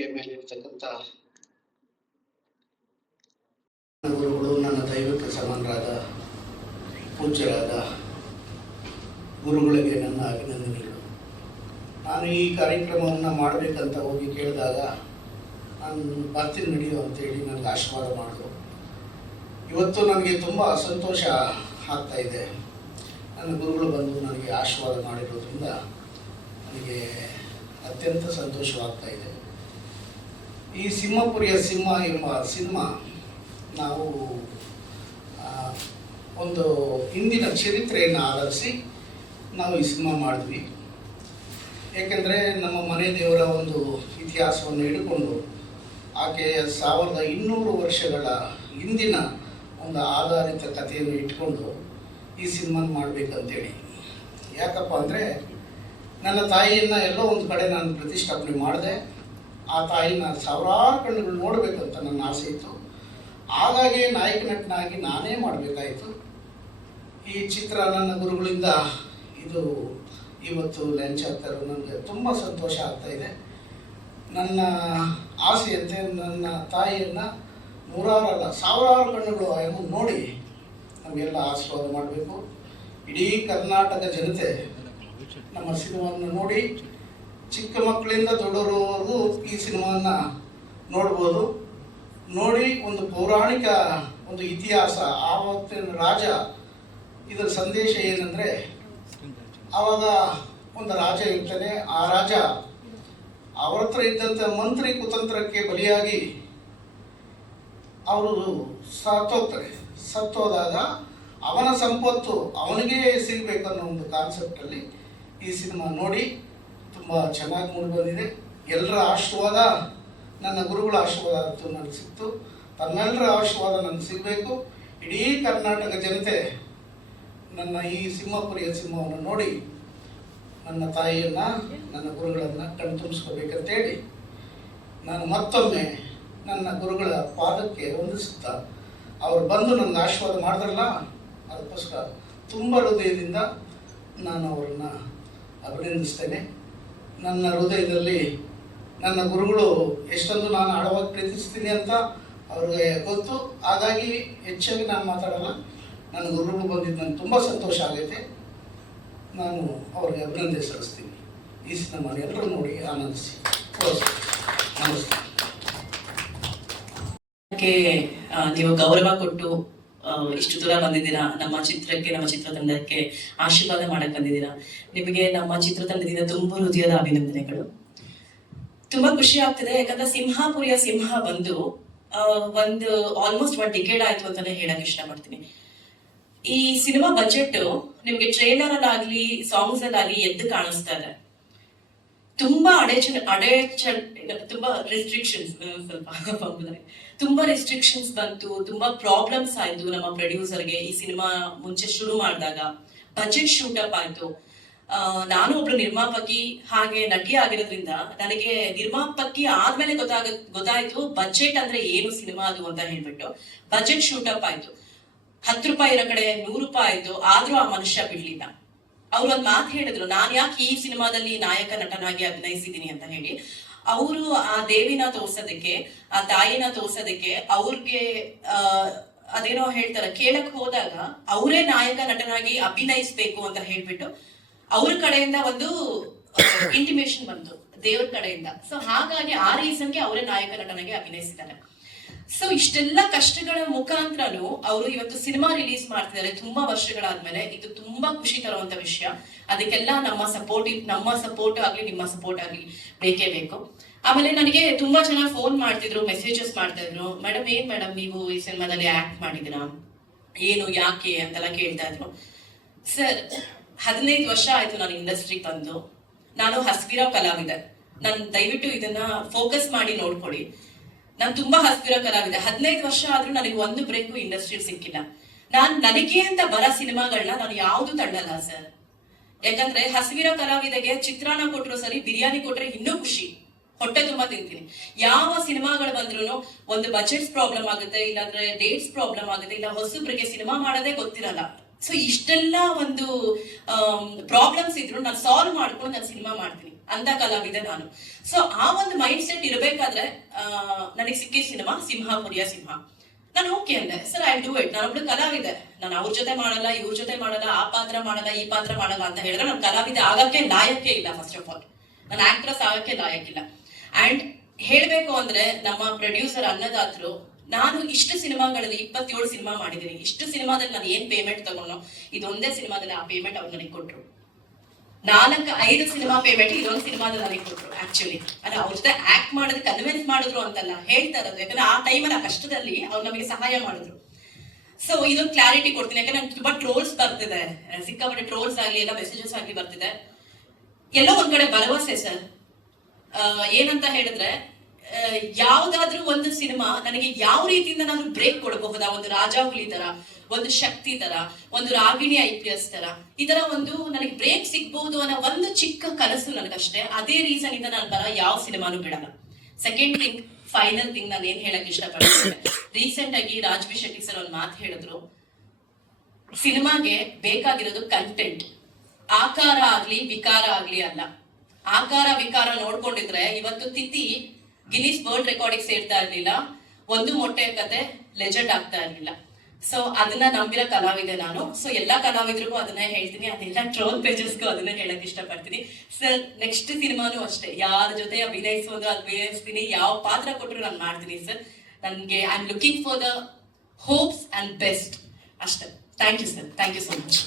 ವೇದಿಕೆಯ ಮೇಲೆ ಇರ್ತಕ್ಕಂಥ ಗುರುಗಳು, ನನ್ನ ದೈವಕ್ಕೆ ಸಮಾನರಾದ ಪೂಜ್ಯರಾದ ಗುರುಗಳಿಗೆ ನನ್ನ ಅಭಿನಂದನೆಗಳು. ನಾನು ಈ ಕಾರ್ಯಕ್ರಮವನ್ನು ಮಾಡಬೇಕಂತ ಹೋಗಿ ಕೇಳಿದಾಗ ನಾನು ಬರ್ತೀನಿ ನಡೆಯೋ ಅಂತೇಳಿ ನನಗೆ ಆಶೀರ್ವಾದ ಮಾಡಿದ್ರು. ಇವತ್ತು ನನಗೆ ತುಂಬ ಸಂತೋಷ ಆಗ್ತಾಯಿದೆ. ನನ್ನ ಗುರುಗಳು ಬಂದು ನನಗೆ ಆಶೀರ್ವಾದ ಮಾಡಿರೋದ್ರಿಂದ ನನಗೆ ಅತ್ಯಂತ ಸಂತೋಷವಾಗ್ತಾಯಿದೆ. ಈ ಸಿಂಹಪುರಿಯ ಸಿಂಹ ಎಂಬ ಸಿನಿಮಾ ನಾವು ಒಂದು ಹಿಂದಿನ ಚರಿತ್ರೆಯನ್ನು ಆಧರಿಸಿ ನಾವು ಈ ಸಿನಿಮಾ ಮಾಡಿದ್ವಿ. ಏಕೆಂದರೆ ನಮ್ಮ ಮನೆ ದೇವರ ಒಂದು ಇತಿಹಾಸವನ್ನು ಹಿಡ್ಕೊಂಡು ಆಕೆಯ 1200 ವರ್ಷಗಳ ಹಿಂದಿನ ಒಂದು ಆಧಾರಿತ ಕಥೆಯನ್ನು ಇಟ್ಕೊಂಡು ಈ ಸಿನಿಮಾನ ಮಾಡಬೇಕಂತೇಳಿ. ಯಾಕಪ್ಪ ಅಂದರೆ ನನ್ನ ತಾಯಿಯನ್ನು ಎಲ್ಲೋ ಒಂದು ಕಡೆ ನಾನು ಪ್ರತಿಷ್ಠಾಪನೆ ಮಾಡಿದೆ. ಆ ತಾಯಿನ ಸಾವಿರಾರು ಕಣ್ಣುಗಳು ನೋಡಬೇಕಂತ ನನ್ನ ಆಸೆ ಇತ್ತು. ಹಾಗಾಗಿ ನಾಯಕ ನಟನಾಗಿ ನಾನೇ ಮಾಡಬೇಕಾಯಿತು. ಈ ಚಿತ್ರ ನನ್ನ ಗುರುಗಳಿಂದ ಇದು ಇವತ್ತು ಲಾಂಚ್ ಆಗ್ತಾರೆ. ನನಗೆ ತುಂಬ ಸಂತೋಷ ಆಗ್ತಾಯಿದೆ. ನನ್ನ ಆಸೆಯಂತೆ ನನ್ನ ತಾಯಿಯನ್ನು ನೂರಾರಲ್ಲ ಸಾವಿರಾರು ಕಣ್ಣುಗಳು ನೋಡಿ ನಮಗೆಲ್ಲ ಆಶೀರ್ವಾದ ಮಾಡಬೇಕು. ಇಡೀ ಕರ್ನಾಟಕ ಜನತೆ ನಮ್ಮ ಸಿನಿಮಾವನ್ನು ನೋಡಿ, ಚಿಕ್ಕ ಮಕ್ಕಳಿಂದ ದೊಡ್ಡವರವರೆಗೂ ಈ ಸಿನಿಮಾವನ್ನು ನೋಡ್ಬೋದು. ನೋಡಿ ಒಂದು ಪೌರಾಣಿಕ ಒಂದು ಇತಿಹಾಸ, ಆವತ್ತಿನ ರಾಜ, ಇದರ ಸಂದೇಶ ಏನಂದರೆ, ಆವಾಗ ಒಂದು ರಾಜ ಇರ್ತಾನೆ. ಆ ರಾಜ ಅವರ ಹತ್ರ ಇದ್ದಂಥ ಮಂತ್ರಿ ಕುತಂತ್ರಕ್ಕೆ ಬಲಿಯಾಗಿ ಅವರು ಸತ್ತೋಗ್ತಾರೆ. ಸತ್ತೋದಾಗ ಅವನ ಸಂಪತ್ತು ಅವನಿಗೆ ಸಿಗಬೇಕನ್ನೋ ಒಂದು ಕಾನ್ಸೆಪ್ಟಲ್ಲಿ ಈ ಸಿನಿಮಾ ನೋಡಿ ತುಂಬ ಚೆನ್ನಾಗಿ ಮೂಡಿ ಬಂದಿದೆ. ಎಲ್ಲರ ಆಶೀರ್ವಾದ, ನನ್ನ ಗುರುಗಳ ಆಶೀರ್ವಾದ ಅಂತೂ ನನಗೆ ಸಿಕ್ತು. ತಮ್ಮೆಲ್ಲರ ಆಶೀರ್ವಾದ ನನಗೆ ಸಿಗಬೇಕು. ಇಡೀ ಕರ್ನಾಟಕ ಜನತೆ ನನ್ನ ಈ ಸಿಂಹಪುರಿಯ ಸಿಂಹವನ್ನು ನೋಡಿ ನನ್ನ ತಾಯಿಯನ್ನು, ನನ್ನ ಗುರುಗಳನ್ನು ಕಣ್ತುಂಬಿಸ್ಕೋಬೇಕಂತೇಳಿ ನಾನು ಮತ್ತೊಮ್ಮೆ ನನ್ನ ಗುರುಗಳ ಪಾದಕ್ಕೆ ವಂದಿಸುತ್ತಾ, ಅವರು ಬಂದು ನನ್ನ ಆಶೀರ್ವಾದ ಮಾಡಿದ್ರಲ್ಲ, ಅದಕ್ಕೋಸ್ಕರ ತುಂಬ ಹೃದಯದಿಂದ ನಾನು ಅವರನ್ನು ಅಭಿನಂದಿಸ್ತೇನೆ. ನನ್ನ ಹೃದಯದಲ್ಲಿ ನನ್ನ ಗುರುಗಳು ಎಷ್ಟೊಂದು ನಾನು ಆಳವಾಗಿ ಪ್ರೀತಿಸ್ತೀನಿ ಅಂತ ಅವ್ರಿಗೆ ಗೊತ್ತು. ಹಾಗಾಗಿ ಹೆಚ್ಚಾಗಿ ನಾನು ಮಾತಾಡಲ್ಲ. ನನ್ನ ಗುರುಗಳು ಬಂದಿದ್ದು ನನಗೆ ತುಂಬ ಸಂತೋಷ ಆಗೈತೆ. ನಾನು ಅವ್ರಿಗೆ ಅಭಿನಂದನೆ ಸಲ್ಲಿಸ್ತೀನಿ. ಈ ಸಿನಿಮಾ ಎಲ್ಲರೂ ನೋಡಿ ಆನಂದಿಸಿ. ನಮಸ್ತೆ. ನೀವು ಗೌರವ ಕೊಟ್ಟು ಇಷ್ಟು ದೂರ ಬಂದಿದ್ದೀರಾ. ನಮ್ಮ ಚಿತ್ರಕ್ಕೆ, ನಮ್ಮ ಚಿತ್ರತಂಡಕ್ಕೆ ಆಶೀರ್ವಾದ ಮಾಡಕ್ ಬಂದಿದ್ದೀರಾ. ನಿಮಗೆ ನಮ್ಮ ಚಿತ್ರತಂಡದಿಂದ ತುಂಬ ಹೃದಯದ ಅಭಿನಂದನೆಗಳು. ತುಂಬಾ ಖುಷಿ ಆಗ್ತದೆ. ಯಾಕಂದ್ರೆ ಸಿಂಹಪುರಿಯ ಸಿಂಹ ಬಂದು ಒಂದು ಆಲ್ಮೋಸ್ಟ್ 1 ಡಿಕೇಡ್ ಆಯ್ತು ಅಂತಾನೆ ಹೇಳಕ್ ಇಷ್ಟಪಡ್ತೀನಿ. ಈ ಸಿನಿಮಾ ಬಜೆಟ್ ನಿಮ್ಗೆ ಟ್ರೇಲರ್ ಅಲ್ಲಾಗ್ಲಿ, ಸಾಂಗ್ಸ್ ಅಲ್ಲಾಗ್ಲಿ ಎದ್ದು ಕಾಣಿಸ್ತಾ ಇದೆ. ತುಂಬಾ ತುಂಬಾ ರೆಸ್ಟ್ರಿಕ್ಷನ್ಸ್, ತುಂಬಾ ರೆಸ್ಟ್ರಿಕ್ಷನ್ಸ್ ಬಂತು. ತುಂಬಾ ಪ್ರಾಬ್ಲಮ್ಸ್ ಆಯ್ತು ನಮ್ಮ ಪ್ರೊಡ್ಯೂಸರ್ಗೆ. ಈ ಸಿನಿಮಾ ಮುಂಚೆ ಶುರು ಮಾಡಿದಾಗ ಬಜೆಟ್ ಶೂಟ್ ಅಪ್ ಆಯ್ತು. ನಾನು ಒಬ್ರು ನಿರ್ಮಾಪಕಿ ಹಾಗೆ ನಟಿ ಆಗಿರೋದ್ರಿಂದ ನನಗೆ ನಿರ್ಮಾಪಕಿ ಆದ್ಮೇಲೆ ಗೊತ್ತಾಯ್ತು ಬಜೆಟ್ ಅಂದ್ರೆ ಏನು ಸಿನಿಮಾ ಅದು ಅಂತ ಹೇಳ್ಬಿಟ್ಟು. ಬಜೆಟ್ ಶೂಟ್ ಅಪ್ ಆಯ್ತು. 10 ರೂಪಾಯಿ ಇರೋ ಕಡೆ 100 ರೂಪಾಯಿ ಆಯ್ತು. ಆದ್ರೂ ಆ ಮನುಷ್ಯ ಬಿಡ್ಲಿಲ್ಲ. ಅವ್ರು ಒಂದ್ ಮಾತು ಹೇಳಿದ್ರು, ನಾನ್ ಯಾಕೆ ಈ ಸಿನಿಮಾದಲ್ಲಿ ನಾಯಕ ನಟನಾಗಿ ಅಭಿನಯಿಸಿದೀನಿ ಅಂತ ಹೇಳಿ. ಅವರು ಆ ದೇವಿನ ತೋರ್ಸೋದಕ್ಕೆ, ಆ ತಾಯಿನ ತೋರ್ಸೋದಕ್ಕೆ, ಅವ್ರಿಗೆ ಅದೇನೋ ಹೇಳ್ತಾರ, ಕೇಳಕ್ ಹೋದಾಗ ಅವರೇ ನಾಯಕ ನಟನಾಗಿ ಅಭಿನಯಿಸ್ಬೇಕು ಅಂತ ಹೇಳ್ಬಿಟ್ಟು ಅವ್ರ ಕಡೆಯಿಂದ ಒಂದು ಇಂಟಿಮೇಶನ್ ಬಂತು ದೇವ್ರ ಕಡೆಯಿಂದ. ಸೊ ಹಾಗಾಗಿ ಆ ರೀಸನ್ಗೆ ಅವರೇ ನಾಯಕ ನಟನಾಗಿ ಅಭಿನಯಿಸಿದ್ದಾರೆ. ಸೊ ಇಷ್ಟೆಲ್ಲ ಕಷ್ಟಗಳ ಮುಖಾಂತರನು ಅವರು ಇವತ್ತು ಸಿನಿಮಾ ರಿಲೀಸ್ ಮಾಡ್ತಿದ್ದಾರೆ ತುಂಬಾ ವರ್ಷಗಳಾದ್ಮೇಲೆ. ಇದು ತುಂಬಾ ಖುಷಿ ತರುವಂತ ವಿಷಯ. ಅದಕ್ಕೆಲ್ಲ ನಮ್ಮ ಸಪೋರ್ಟ್ ಆಗ್ಲಿ, ನಿಮ್ಮ ಸಪೋರ್ಟ್ ಆಗ್ಲಿ ಬೇಕೇ ಬೇಕು. ಆಮೇಲೆ ನನಗೆ ತುಂಬಾ ಜನ ಫೋನ್ ಮಾಡ್ತಿದ್ರು, ಮೆಸೇಜಸ್ ಮಾಡ್ತಾ ಇದ್ರು, ಮೇಡಮ್ ಏನ್ ಮೇಡಮ್ ನೀವು ಈ ಸಿನಿಮಾದಲ್ಲಿ ಆಕ್ಟ್ ಮಾಡಿದಿರಾ, ಏನು ಯಾಕೆ ಅಂತೆಲ್ಲ ಕೇಳ್ತಾ ಇದ್ರು. ಸರ್, 15 ವರ್ಷ ಆಯ್ತು ನಾನು ಇಂಡಸ್ಟ್ರಿಗೆ ಬಂದು. ನಾನು ಹಸ್ವಿರೋ ಕಲಾವಿದೆ. ನಾನು ದಯವಿಟ್ಟು ಇದನ್ನ ಫೋಕಸ್ ಮಾಡಿ ನೋಡ್ಕೊಳ್ಳಿ. ನಾನು ತುಂಬಾ ಹಸ್ವಿರೋ ಕಲಾವಿದೆ. 15 ವರ್ಷ ಆದ್ರೂ ನನಗೆ ಒಂದು ಬ್ರೇಕು ಇಂಡಸ್ಟ್ರಿ ಸಿಕ್ಕಿಲ್ಲ. ನನಗೆ ಅಂತ ಬರೋ ಸಿನಿಮಾಗಳನ್ನ ನಾನು ಯಾವ್ದು ತಳ್ಳಲ್ಲ ಸರ್. ಯಾಕಂದ್ರೆ ಹಸಿವಿರೋ ಕಲಾವಿದಗೆ ಚಿತ್ರಾನ್ನ ಕೊಟ್ರು ಸರಿ, ಬಿರಿಯಾನಿ ಕೊಟ್ರೆ ಇನ್ನೂ ಖುಷಿ, ಹೊಟ್ಟೆ ತುಂಬಾ ತಿಂತೀನಿ. ಯಾವ ಸಿನಿಮಾಗಳು ಬಂದ್ರು ಒಂದು ಬಜೆಟ್ಸ್ ಪ್ರಾಬ್ಲಮ್ ಆಗುತ್ತೆ, ಇಲ್ಲಾಂದ್ರೆ ಡೇಟ್ಸ್ ಪ್ರಾಬ್ಲಮ್ ಆಗುತ್ತೆ, ಇಲ್ಲ ಹೊಸಬ್ರಿಗೆ ಸಿನಿಮಾ ಮಾಡೋದೇ ಗೊತ್ತಿರಲ್ಲ. ಸೊ ಇಷ್ಟೆಲ್ಲ ಒಂದು ಪ್ರಾಬ್ಲಮ್ಸ್ ಇದ್ರು ನಾನು ಸಾಲ್ವ್ ಮಾಡ್ಕೊಂಡು ನಾನು ಸಿನಿಮಾ ಮಾಡ್ತೀನಿ. ಅಂತ ಕಲಾವಿದೆ ನಾನು. ಸೊ ಆ ಒಂದು ಮೈಂಡ್ ಸೆಟ್ ಇರಬೇಕಾದ್ರೆ ನನಗೆ ಸಿಕ್ಕಿದ ಸಿನಿಮಾ ಸಿಂಹಾಪುರಿಯ ಸಿಂಹ. ನಾನು ಓಕೆ ಅಂದೆ, ಸರ್ ಐ ಡೂ ಇಟ್. ನಾನೊಬ್ಳು ಕಲಾವಿದೆ, ನಾನು ಅವ್ರ ಜೊತೆ ಮಾಡಲ್ಲ, ಇವ್ರ ಜೊತೆ ಮಾಡಲ್ಲ, ಆ ಪಾತ್ರ ಮಾಡಲ್ಲ, ಈ ಪಾತ್ರ ಮಾಡಲ್ಲ ಅಂತ ಹೇಳಿದ್ರೆ ನಾನು ಕಲಾವಿದೆ ಆಗಕ್ಕೆ ಲಾಯಕ್ಕೆ ಇಲ್ಲ. ಫಸ್ಟ್ ಆಫ್ ಆಲ್ ನಾನು ಆಕ್ಟ್ರೆಸ್ ಆಗಕ್ಕೆ ಲಾಯಕ್ಕಿಲ್ಲ. ಅಂಡ್ ಹೇಳ್ಬೇಕು ಅಂದ್ರೆ ನಮ್ಮ ಪ್ರೊಡ್ಯೂಸರ್ ಅನ್ನದಾತರು, ನಾನು ಇಷ್ಟು ಸಿನಿಮಾಗಳಲ್ಲಿ 27 ಸಿನಿಮಾ ಮಾಡಿದ್ದೀನಿ, ಇಷ್ಟು ಸಿನಿಮಾದಲ್ಲಿ ನಾನು ಏನ್ ಪೇಮೆಂಟ್ ತಗೊಂಡು ಇದೊಂದೇ ಸಿನಿಮಾದಲ್ಲಿ ಆ ಪೇಮೆಂಟ್ ಅವ್ರು ನನಗೆ ಕೊಟ್ರು. 4-5 ಸಿನಿಮಾ ಪೇಮೆಂಟ್ ಇದೊಂದು ಸಿನಿಮಾದಲ್ಲಿ ನನಗೆ ಕೊಟ್ರು. ಆಕ್ಚುಲಿ ಅಂದ್ರೆ ಅವ್ರ ಜೊತೆ ಆಕ್ಟ್ ಮಾಡೋದಕ್ಕೆ ಕನ್ವಿನ್ಸ್ ಮಾಡಿದ್ರು ಅಂತಲ್ಲ ಹೇಳ್ತಾ ಇರೋದು, ಯಾಕಂದ್ರೆ ಆ ಟೈಮಲ್ಲಿ ಆ ಕಷ್ಟದಲ್ಲಿ ಅವ್ರು ನಮಗೆ ಸಹಾಯ ಮಾಡಿದ್ರು. ಸೊ ಇದೊಂದು ಕ್ಲಾರಿಟಿ ಕೊಡ್ತೀನಿ, ಯಾಕಂದ್ರೆ ನಂಗೆ ತುಂಬಾ ಟ್ರೋಲ್ಸ್ ಬರ್ತಿದೆ, ಸಿಕ್ಕಾಪಟ್ಟೆ ಟ್ರೋಲ್ಸ್ ಆಗ್ಲಿ ಎಲ್ಲ ಮೆಸೇಜಸ್ ಆಗ್ಲಿ ಬರ್ತಿದೆ. ಎಲ್ಲೋ ಒಂದ್ ಕಡೆ ಭರವಸೆ ಸರ್, ಏನಂತ ಹೇಳಿದ್ರೆ ಯಾವ್ದಾದ್ರೂ ಒಂದು ಸಿನಿಮಾ ನನಗೆ ಯಾವ ರೀತಿಯಿಂದ ನಾನು ಬ್ರೇಕ್ ಕೊಡಬಹುದಾ, ಒಂದು ರಾಜಾಹುಲಿ ತರ, ಒಂದು ಶಕ್ತಿ ತರ, ಒಂದು ರಾಗಿಣಿ IPS ತರ, ಈ ತರ ಒಂದು ನನಗೆ ಬ್ರೇಕ್ ಸಿಗ್ಬಹುದು ಅನ್ನೋ ಒಂದು ಚಿಕ್ಕ ಕನಸು ನನಗಷ್ಟೇ. ಅದೇ ರೀಸನ್ ಇಂದ ನಾನು ಯಾವ ಸಿನಿಮಾನು ಬಿಡಲ್ಲ. ಸೆಕೆಂಡ್ ಥಿಂಗ್, ಫೈನಲ್ ಥಿಂಗ್, ನಾನು ಏನ್ ಹೇಳಕ್ ಇಷ್ಟಪಡ್ತೇನೆ, ರೀಸೆಂಟ್ ಆಗಿ ರಾಜ್ವಿ ಶೆಟ್ಟಿ ಸರ್ ಒಂದು ಮಾತು ಹೇಳಿದ್ರು, ಸಿನಿಮಾಗೆ ಬೇಕಾಗಿರೋದು ಕಂಟೆಂಟ್, ಆಕಾರ ಆಗ್ಲಿ ವಿಕಾರ ಆಗ್ಲಿ ಅಲ್ಲ. ಆಕಾರ ವಿಕಾರ ನೋಡ್ಕೊಂಡಿದ್ರೆ ಇವತ್ತು ತಿಥಿ ಗಿನ್ನಿಸ್ ವರ್ಲ್ಡ್ ರೆಕಾರ್ಡಿಗೆ ಸೇರ್ತಾ ಇರ್ಲಿಲ್ಲ, ಒಂದು ಮೊಟ್ಟೆ ಕತೆ ಲೆಜೆಂಡ್ ಆಗ್ತಾ ಇರ್ಲಿಲ್ಲ. ಸೊ ಅದನ್ನ ನಂಬಿರೋ ಕಲಾವಿದೆ ನಾನು. ಸೊ ಎಲ್ಲಾ ಕಲಾವಿದ್ರಿಗೂ ಅದನ್ನ ಹೇಳ್ತೀನಿ, ಅದೆಲ್ಲ ಟ್ರೋಲ್ ಪೇಜಸ್ಗೂ ಅದನ್ನ ಹೇಳಕ್ ಇಷ್ಟಪಡ್ತೀನಿ ಸರ್. ನೆಕ್ಸ್ಟ್ ಸಿನಿಮಾನು ಅಷ್ಟೇ, ಯಾರ ಜೊತೆ ಅಭಿನಯಿಸೋದು ಅಭಿನಯಿಸ್ತೀನಿ, ಯಾವ ಪಾತ್ರ ಕೊಟ್ಟರು ನಾನು ಮಾಡ್ತೀನಿ ಸರ್. ನನ್ಗೆ I am looking for the hopes and best ಅಷ್ಟೇ. Thank you sir, thank you so much.